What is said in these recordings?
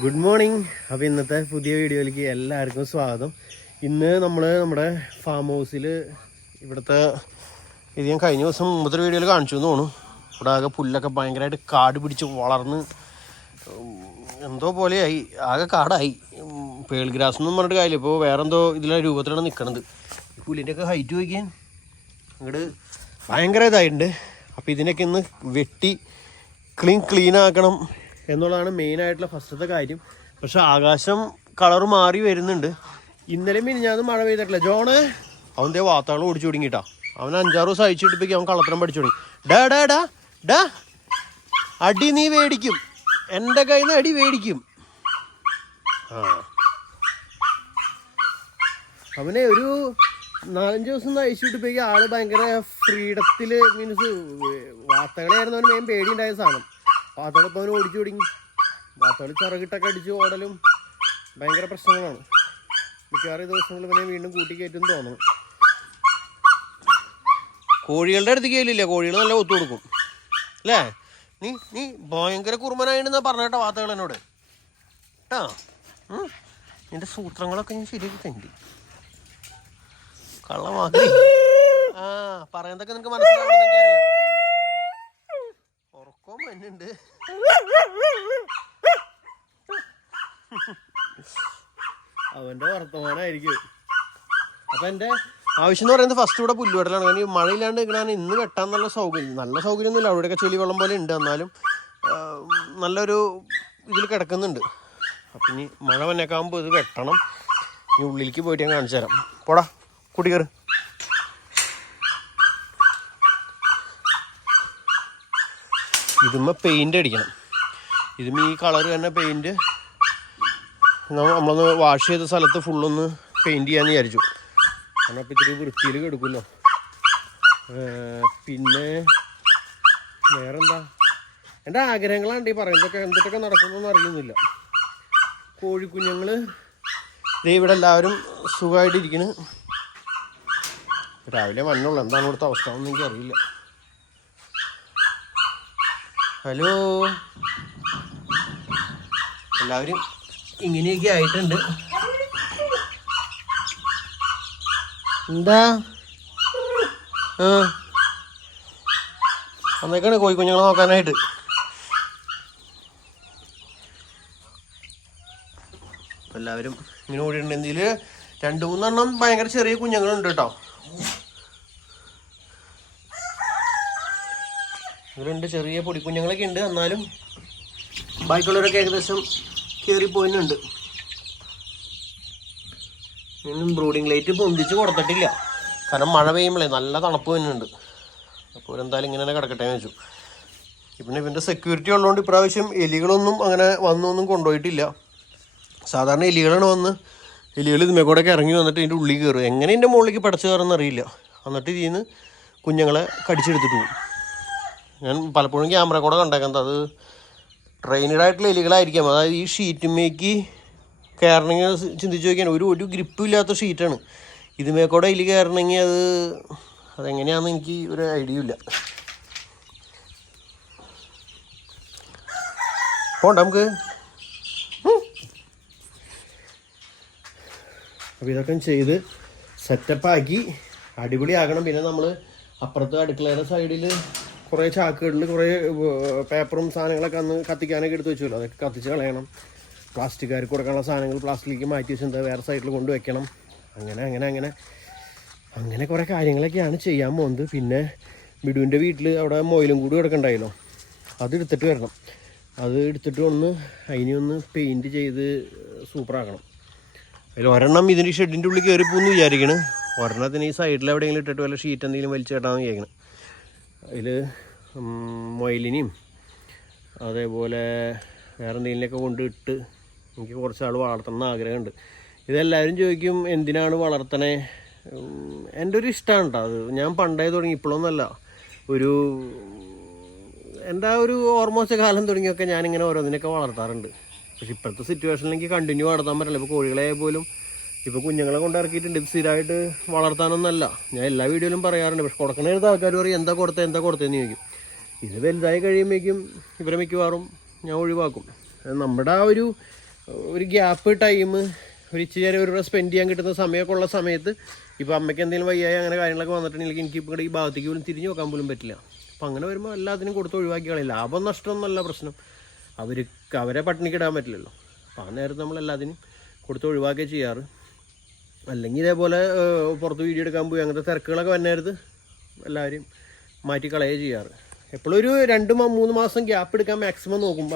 Good morning. അപ്പോൾ ഇന്നത്തെ പുതിയ വീഡിയോയിലേക്ക് എല്ലാവർക്കും സ്വാഗതം. ഇന്ന് നമ്മൾ നമ്മുടെ ഫാം ഹൗസിൽ ഇവിടുത്തെ ഇത് ഞാൻ കഴിഞ്ഞ ദിവസം മുമ്പത്തെ വീഡിയോയിൽ കാണിച്ചു എന്ന് തോന്നുന്നു. ഇവിടെ ആകെ പുല്ലൊക്കെ ഭയങ്കരമായിട്ട് കാട് പിടിച്ച് വളർന്ന് എന്തോ പോലെയായി, ആകെ കാടായി. പേൾ ഗ്രാസ് ഒന്നും പറഞ്ഞിട്ട് കാര്യമില്ല. ഇപ്പോൾ വേറെ എന്തോ ഇതിലെ രൂപത്തിലാണ് നിൽക്കണത്. ഈ പുല്ലിൻ്റെയൊക്കെ ഹൈറ്റ് വയ്ക്കാൻ ഇങ്ങോട്ട് ഭയങ്കര ഇതായിട്ടുണ്ട്. അപ്പോൾ ഇതിനൊക്കെ ഇന്ന് വെട്ടി ക്ലീൻ ആക്കണം എന്നുള്ളതാണ് മെയിനായിട്ടുള്ള ഫസ്റ്റത്തെ കാര്യം. പക്ഷെ ആകാശം കളർ മാറി വരുന്നുണ്ട്. ഇന്നലെ മിനിഞ്ഞാന്ന് മഴ പെയ്തിട്ടില്ല. ജോണ് അവൻ്റെ വാർത്തകൾ ഓടിച്ചു തുടങ്ങിയിട്ടാ. അവൻ 5-6 ദിവസം അയച്ചിട്ടിപ്പോഴേക്കും അവൻ കള്ളത്തരം പഠിച്ചു തുടങ്ങി. ഡാ ഡാ ഡാ ഡാ അടി നീ മേടിക്കും, എൻ്റെ കയ്യിൽ നിന്ന് അടി മേടിക്കും. അവനെ ഒരു 4-5 ദിവസം അയച്ചിട്ടിപ്പോഴേക്കും ആള് ഭയങ്കര ഫ്രീഡത്തിൽ, മീൻസ് വാർത്തകളായിരുന്നു അവന് മെയിൻ പേടിയുണ്ടായ സാധനം. വാർത്തകളിപ്പോൾ അവന് ഓടിച്ചു തുടങ്ങി. വാർത്തകൾ ചിറകിട്ടൊക്കെ അടിച്ച് ഓടലും ഭയങ്കര പ്രശ്നങ്ങളാണ്. മിക്കവാറും ദിവസങ്ങളിൽ ഇവനെ വീണ്ടും കൂട്ടിക്കയറ്റും തോന്നണം. കോഴികളുടെ അടുത്തേക്ക് കയ്യിലില്ല, കോഴികൾ നല്ല ഒത്തു കൊടുക്കും അല്ലേ? നീ ഭയങ്കര കുറുമനായിട്ടെന്നാ പറഞ്ഞേട്ടാ വാർത്തകൾ എന്നോട് കേട്ടാ. നിന്റെ സൂത്രങ്ങളൊക്കെ ഞാൻ ശരിയാക്കി തണ്ടി കള്ളമാക്കി. പറയുന്നതൊക്കെ നിനക്ക് മനസ്സിലാവണമെന്നൊക്കെ അറിയാം. ഉറക്കം മഞ്ഞുണ്ട്. അവൻ്റെ വർത്തമാനമായിരിക്കും. അപ്പം എൻ്റെ ആവശ്യം എന്ന് പറയുന്നത് ഫസ്റ്റ് ഇവിടെ പുല്ലുവെട്ടലാണ്. കാരണം ഈ മഴയില്ലാണ്ട് നിൽക്കണാണ്. ഇന്ന് വെട്ടാൻ നല്ല സൗകര്യമൊന്നുമില്ല. അവിടെയൊക്കെ ചെളി വെള്ളം പോലെ ഉണ്ട്. എന്നാലും നല്ലൊരു ഇതിൽ കിടക്കുന്നുണ്ട്. അപ്പം ഇനി മഴ വന്നേക്കാകുമ്പോൾ ഇത് വെട്ടണം. ഇനി ഉള്ളിലേക്ക് പോയിട്ട് ഞാൻ കാണിച്ചു തരാം. പോടാ കൂട്ടി കയറ്. ഇതുമ്മ പെയിൻ്റ് അടിക്കണം. ഇതും ഈ കളർ തന്നെ പെയിൻറ്റ് നമ്മളൊന്ന് വാഷ് ചെയ്ത സ്ഥലത്ത് ഫുള്ളൊന്ന് പെയിൻറ്റ് ചെയ്യാമെന്ന് വിചാരിച്ചു. കാരണം അപ്പോൾ ഇത്തിരി വൃത്തിയിൽ കെടുക്കുമല്ലോ. പിന്നെ വേറെന്താ, എൻ്റെ ആഗ്രഹങ്ങളാണ് ഈ പറയുന്നതൊക്കെ. എന്തൊക്കെ നടക്കുന്നതെന്ന് അറിയുന്നില്ല. കോഴിക്കുഞ്ഞുങ്ങൾ ഇവിടെ എല്ലാവരും സുഖമായിട്ടിരിക്കുന്നു. രാവിലെ വന്നുള്ളൂ. എന്താണ് ഇവിടുത്തെ അവസ്ഥ ഒന്നും എനിക്കറിയില്ല. ഹലോ, എല്ലാവരും ഇങ്ങനെയൊക്കെ ആയിട്ടുണ്ട്. എന്താ അന്നേക്കാണ് കോഴിക്കുഞ്ഞുങ്ങളെ നോക്കാനായിട്ട്. എല്ലാവരും ഇങ്ങനെ ഓടിയിട്ടുണ്ട്. ഇതിൽ 2-3 എണ്ണം ഭയങ്കര ചെറിയ കുഞ്ഞുങ്ങളുണ്ട് കേട്ടോ. ഇവരുണ്ട്, ചെറിയ പൊടിക്കുഞ്ഞുങ്ങളൊക്കെ ഉണ്ട്. എന്നാലും ബാക്കിയുള്ളവരൊക്കെ ഏകദേശം കയറിപ്പോയിട്ടുണ്ട്. ഇന്നും ബ്രൂഡിങ് ലൈറ്റ് പൊന്തിച്ച് കൊടുത്തിട്ടില്ല. കാരണം മഴ പെയ്യുമ്പോഴേ നല്ല തണുപ്പ് തന്നെയുണ്ട്. അപ്പോൾ ഇവരെന്തായാലും ഇങ്ങനെ തന്നെ കിടക്കട്ടെ എന്ന് വെച്ചു. പിന്നെ ഇവൻ്റെ സെക്യൂരിറ്റി ഉള്ളതുകൊണ്ട് ഇപ്രാവശ്യം എലികളൊന്നും അങ്ങനെ വന്നൊന്നും കൊണ്ടുപോയിട്ടില്ല. സാധാരണ എലികളാണ് വന്ന്, എലികൾ ഇതുമേ കൂടെയൊക്കെ ഇറങ്ങി വന്നിട്ട് ഇതിൻ്റെ ഉള്ളിൽ കയറും. എങ്ങനെ ഇതിൻ്റെ മുകളിലേക്ക് പടച്ച് കയറുമെന്ന് അറിയില്ല. എന്നിട്ട് ഇതിൽ നിന്ന് കുഞ്ഞുങ്ങളെ കടിച്ചെടുത്തിട്ട് പോകും. ഞാൻ പലപ്പോഴും ക്യാമറ കൂടെ കണ്ടേക്കുന്നത് അത് ട്രെയിനഡായിട്ടുള്ള എലികളായിരിക്കാം. അതായത് ഈ ഷീറ്റുമേക്ക് കയറണമെങ്കിൽ ചിന്തിച്ച് നോക്കിയാൽ ഒരു ഗ്രിപ്പും ഇല്ലാത്ത ഷീറ്റാണ്. ഇതുമേക്കൂടെ എലി കയറണമെങ്കിൽ അതെങ്ങനെയാണെന്ന് എനിക്ക് ഒരു ഐഡിയ ഇല്ല. പോണ്ട നമുക്ക്. അപ്പോൾ ഇതൊക്കെ ചെയ്ത് സെറ്റപ്പാക്കി അടിപൊളിയാക്കണം. പിന്നെ നമ്മൾ അപ്പുറത്ത് അടുക്കളയുടെ സൈഡിൽ കുറേ ചാക്കുകളിൽ കുറേ പേപ്പറും സാധനങ്ങളൊക്കെ അന്ന് കത്തിക്കാനൊക്കെ എടുത്ത് വെച്ചല്ലോ. അതൊക്കെ കത്തിച്ച് കളയണം. പ്ലാസ്റ്റിക്കാർക്ക് കൊടുക്കാനുള്ള സാധനങ്ങൾ പ്ലാസ്റ്റിക്കിലേക്ക് മാറ്റി വെച്ച് വേറെ സൈഡിൽ കൊണ്ടുവയ്ക്കണം. അങ്ങനെ കുറേ കാര്യങ്ങളൊക്കെയാണ് ചെയ്യാൻ പോകുന്നത്. പിന്നെ മിടുവിൻ്റെ വീട്ടിൽ അവിടെ മൊയിലും കൂടി കിടക്കണ്ടായല്ലോ, അത് എടുത്തിട്ട് വരണം. അത് എടുത്തിട്ട് അതിനൊന്ന് പെയിൻറ്റ് ചെയ്ത് സൂപ്പറാക്കണം. അതിൽ ഒരെണ്ണം ഇതിൻ്റെ ഷെഡിൻ്റെ ഉള്ളിൽ കയറിപ്പോന്ന് വിചാരിക്കണം. ഒരെണ്ണത്തിന് ഈ സൈഡിൽ എവിടെയെങ്കിലും ഇട്ടിട്ട് വല്ല ഷീറ്റ് എന്തെങ്കിലും വലിച്ചു കേട്ടാന്ന് വിചാരിക്കണം. അതിൽ മൊയിലിനെയും അതേപോലെ വേറെ എന്തെങ്കിലുമൊക്കെ കൊണ്ടിട്ട് എനിക്ക് കുറച്ച് ആൾ വളർത്തണം എന്ന് ആഗ്രഹമുണ്ട്. ഇതെല്ലാവരും ചോദിക്കും എന്തിനാണ് വളർത്തണേ. എൻ്റെ ഒരു ഇഷ്ടമാണ് കേട്ടോ അത്. ഞാൻ പണ്ടേ തുടങ്ങി, ഇപ്പോഴൊന്നുമല്ല, എൻ്റെ ഒരു ഓർമ്മ കാലം തുടങ്ങിയൊക്കെ ഞാനിങ്ങനെ ഓരോന്നിനൊക്കെ വളർത്താറുണ്ട്. പക്ഷെ ഇപ്പോഴത്തെ സിറ്റുവേഷനിൽ എനിക്ക് കണ്ടിന്യൂ വളർത്താൻ പറ്റില്ല. ഇപ്പോൾ കോഴികളെ പോലും ഇപ്പോൾ കുഞ്ഞുങ്ങളെ കൊണ്ടിറക്കിയിട്ടുണ്ട്. ഇത് സ്ഥിരമായിട്ട് വളർത്താനൊന്നല്ല. ഞാൻ എല്ലാ വീഡിയോയിലും പറയാറുണ്ട്. പക്ഷെ കൊടുക്കണേരുന്ന ആൾക്കാർ പറയും എന്താ കൊടുത്തതെന്ന് ചോദിക്കും. ഇത് വലുതായി കഴിയുമ്പോഴേക്കും ഇവരെ മിക്കവാറും ഞാൻ ഒഴിവാക്കും. നമ്മുടെ ആ ഒരു ഒരു ഗ്യാപ്പ് ടൈം ഒരു ഇച്ചിരി ഒരു സ്പെൻഡ് ചെയ്യാൻ കിട്ടുന്ന സമയമൊക്കെ ഉള്ള സമയത്ത് ഇപ്പോൾ അമ്മയ്ക്ക് എന്തെങ്കിലും വയ്യായി അങ്ങനെ കാര്യങ്ങളൊക്കെ വന്നിട്ടുണ്ടെങ്കിൽ എനിക്കിപ്പോൾ ഈ ഭാഗത്തേക്ക് പോലും തിരിഞ്ഞു നോക്കാൻ പോലും പറ്റില്ല. അപ്പം അങ്ങനെ വരുമ്പോൾ എല്ലാത്തിനും കൊടുത്ത് ഒഴിവാക്കി കളയില്ല. ലാഭം നഷ്ടമൊന്നുമല്ല പ്രശ്നം, അവരെ പട്ടിണിക്കിടാൻ പറ്റില്ലല്ലോ. അപ്പം ആ നേരത്ത് നമ്മൾ എല്ലാത്തിനും കൊടുത്ത് ഒഴിവാക്കിയേ ചെയ്യാറ്. അല്ലെങ്കിൽ ഇതേപോലെ പുറത്ത് വീഡിയോ എടുക്കാൻ പോയി അങ്ങനത്തെ തിരക്കുകളൊക്കെ വന്നേരത്ത് എല്ലാവരും മാറ്റി കളയുകയും ചെയ്യാറ്. എപ്പോഴും ഒരു 2-3 മാസം ഗ്യാപ്പ് എടുക്കാൻ മാക്സിമം നോക്കും.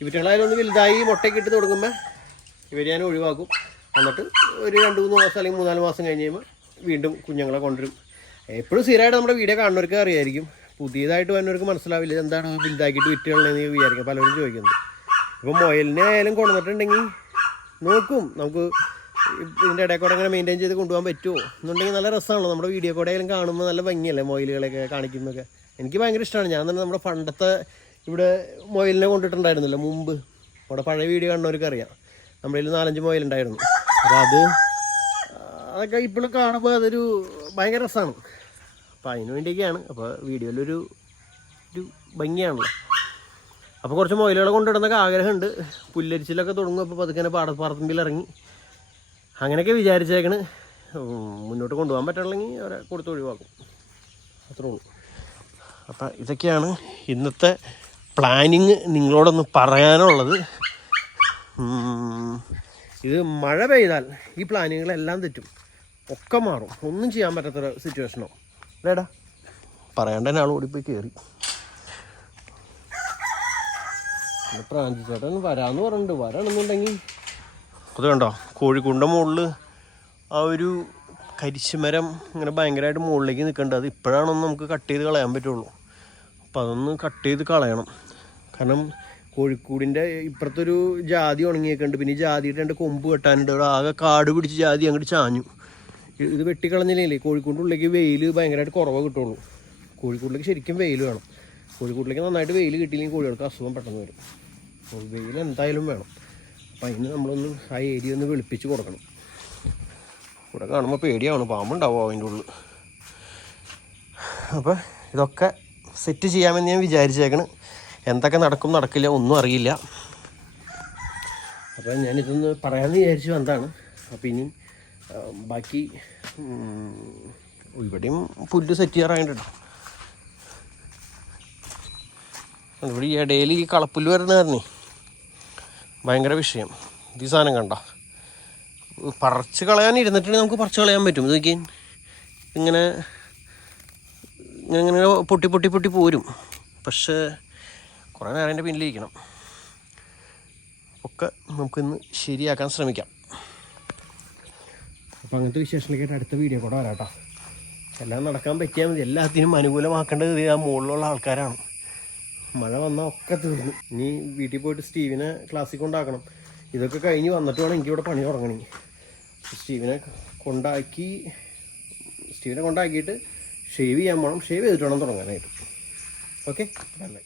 ഇവറ്റുകളായാലും ഒന്ന് വലുതായി മുട്ടയ്ക്ക് ഇട്ട് തുടങ്ങുമ്പോൾ ഇവർ ഞാൻ ഒഴിവാക്കും. എന്നിട്ട് ഒരു 2-3 മാസം അല്ലെങ്കിൽ 3-4 മാസം കഴിഞ്ഞ് കഴിയുമ്പോൾ വീണ്ടും കുഞ്ഞുങ്ങളെ കൊണ്ടുവരും. എപ്പോഴും സ്ഥിരമായിട്ട് നമ്മുടെ വീഡിയോ കാണുന്നവർക്ക് അറിയായിരിക്കും, പുതിയതായിട്ട് വന്നവർക്ക് മനസ്സിലാവില്ല എന്താണ് വലുതാക്കിയിട്ട് വിറ്റുകളെന്ന് വിചാരിക്കും പലരും ചോദിക്കുന്നത്. ഇപ്പോൾ മുയലിനെ ആയാലും കൊണ്ടുവന്നിട്ടുണ്ടെങ്കിൽ നോക്കും നമുക്ക് ഇതിൻ്റെ ഇടയിൽ കൂടെ അങ്ങനെ മെയിൻറ്റെയിൻ ചെയ്ത് കൊണ്ടുപോകാൻ പറ്റുമോ എന്നുണ്ടെങ്കിൽ നല്ല രസമാണല്ലോ. നമ്മുടെ വീഡിയോ കൂടെ ആയാലും കാണുമ്പോൾ നല്ല ഭംഗിയല്ലേ മുയലുകളെയൊക്കെ കാണിക്കുന്നതൊക്കെ. എനിക്ക് ഭയങ്കര ഇഷ്ടമാണ്. ഞാൻ തന്നെ നമ്മുടെ പണ്ടത്തെ ഇവിടെ മുയലിനെ കൊണ്ടിട്ടുണ്ടായിരുന്നല്ലോ മുമ്പ്, അവിടെ പഴയ വീഡിയോ കാണുന്നവർക്ക് അറിയാം. നമ്മുടെ കയ്യിൽ 4-5 മുയലുണ്ടായിരുന്നു. അപ്പോൾ അതൊക്കെ ഇപ്പോഴും കാണുമ്പോൾ അതൊരു ഭയങ്കര രസമാണ്. അപ്പോൾ അതിന് വേണ്ടിയൊക്കെയാണ്. അപ്പോൾ വീഡിയോയിലൊരു ഭംഗിയാണല്ലോ. അപ്പോൾ കുറച്ച് മുയലുകളെ കൊണ്ടിടുന്നൊക്കെ ആഗ്രഹമുണ്ട്. പുല്ലരിച്ചിലൊക്കെ തുടങ്ങും. അപ്പോൾ പതുക്കെ പാടത്തുമ്പിൽ ഇറങ്ങി അങ്ങനെയൊക്കെ വിചാരിച്ചേക്കണ്. മുന്നോട്ട് കൊണ്ടുപോകാൻ പറ്റുകയാണെങ്കിൽ അവരെ കൊടുത്ത് ഒഴിവാക്കും, അത്രേ ഉള്ളൂ. അപ്പം ഇതൊക്കെയാണ് ഇന്നത്തെ പ്ലാനിങ് നിങ്ങളോടൊന്ന് പറയാനുള്ളത്. ഇത് മഴ പെയ്താൽ ഈ പ്ലാനിങ്ങുകളെല്ലാം തെറ്റും, ഒക്കെ മാറും, ഒന്നും ചെയ്യാൻ പറ്റാത്തൊരു സിറ്റുവേഷനോ അല്ലേടാ. പറയാണ്ട് തന്നെ ആൾ ഓടിപ്പോയി കയറി. പ്രാഞ്ചി ചേട്ടൻ വരാമെന്ന് പറഞ്ഞിട്ടുണ്ട്. വരാണെന്നുണ്ടെങ്കിൽ അത് കണ്ടോ കോഴിക്കുണ്ട മുകളിൽ ആ ഒരു കരിശുമരം ഇങ്ങനെ ഭയങ്കരമായിട്ട് മുകളിലേക്ക് നിൽക്കേണ്ടത്. അത് ഇപ്പോഴാണൊന്ന് നമുക്ക് കട്ട് ചെയ്ത് കളയാൻ പറ്റുള്ളൂ. അപ്പം അതൊന്ന് കട്ട് ചെയ്ത് കളയണം. കാരണം കോഴിക്കൂടിൻ്റെ ഇപ്പുറത്തൊരു ജാതി ഉണങ്ങിയേക്കുന്നുണ്ട്. പിന്നെ ഈ ജാതിയുടെ 2 കൊമ്പ് വെട്ടാനുണ്ട്. അവിടെ ആകെ കാട് പിടിച്ച് ജാതി അങ്ങോട്ട് ചാഞ്ഞു. ഇത് വെട്ടിക്കളഞ്ഞില്ലേ കോഴിക്കൂടിൻ്റെ ഉള്ളിലേക്ക് വെയിൽ ഭയങ്കരമായിട്ട് കുറവ് കിട്ടുള്ളൂ. കോഴിക്കൂടിലേക്ക് ശരിക്കും വെയിൽ വേണം. കോഴിക്കൂടിലേക്ക് നന്നായിട്ട് വെയിൽ കിട്ടിയില്ലെങ്കിൽ കോഴികൾക്ക് അസുഖം പെട്ടെന്ന് വരും. വെയിൽ എന്തായാലും വേണം. അപ്പം അതിന് നമ്മളൊന്ന് ആ ഏരിയ ഒന്ന് വെളുപ്പിച്ച് കൊടുക്കണം. ഇവിടെ കാണുമ്പോൾ പേടിയാണ്, പാമ്പുണ്ടാവും അതിൻ്റെ ഉള്ളിൽ. അപ്പോൾ ഇതൊക്കെ സെറ്റ് ചെയ്യാമെന്ന് ഞാൻ വിചാരിച്ചേക്കണ്. എന്തൊക്കെ നടക്കും നടക്കില്ല ഒന്നും അറിയില്ല. അപ്പം ഞാനിതൊന്ന് പറയാമെന്ന് വിചാരിച്ചു വന്നതാണ്. അപ്പം ഇനി ബാക്കി ഇവിടെയും പുല്ല് സെറ്റ് ചെയ്യാറായിട്ടോ. ഇവിടെ ഈ ഇടയിൽ ഈ കളപ്പുല്ല് വരുന്ന കാരണേ ഭയങ്കര വിഷയം. ഈ സാധനം കണ്ട പറിച്ച് കളയാൻ ഇരുന്നിട്ടുണ്ടെങ്കിൽ നമുക്ക് പറിച്ച് കളയാൻ പറ്റും. ഇത് നോക്കിയാൽ ഇങ്ങനെ ഇങ്ങനെ പൊട്ടി പൊട്ടി പൊട്ടി പോരും. പക്ഷേ കുറേ നേരം എൻ്റെ പിന്നിലിരിക്കണം. ഒക്കെ നമുക്കിന്ന് ശരിയാക്കാൻ ശ്രമിക്കാം. അപ്പോൾ അങ്ങനത്തെ വിശേഷങ്ങളിലേക്കായിട്ട് അടുത്ത വീഡിയോ കൂടെ വരാം കേട്ടോ. എല്ലാം നടക്കാൻ പറ്റിയാൽ മതി. എല്ലാത്തിനും അനുകൂലമാക്കേണ്ടത് ആ മുകളിലുള്ള ആൾക്കാരാണ്. മഴ വന്നാൽ ഒക്കെ തീർന്നു. ഇനി വീട്ടിൽ പോയിട്ട് സ്റ്റീവിനെ ക്ലാസ്സിൽ കൊണ്ടാക്കണം. ഇതൊക്കെ കഴിഞ്ഞ് വന്നിട്ട് വേണം എനിക്കിവിടെ പണി തുടങ്ങണമെങ്കിൽ. സ്റ്റീവിനെ കൊണ്ടാക്കിയിട്ട് ഷേവ് ചെയ്യാൻ പോകണം. ഷേവ് ചെയ്തിട്ട് വേണം തുടങ്ങാനായിട്ട്. ഓക്കെ, അല്ലേ?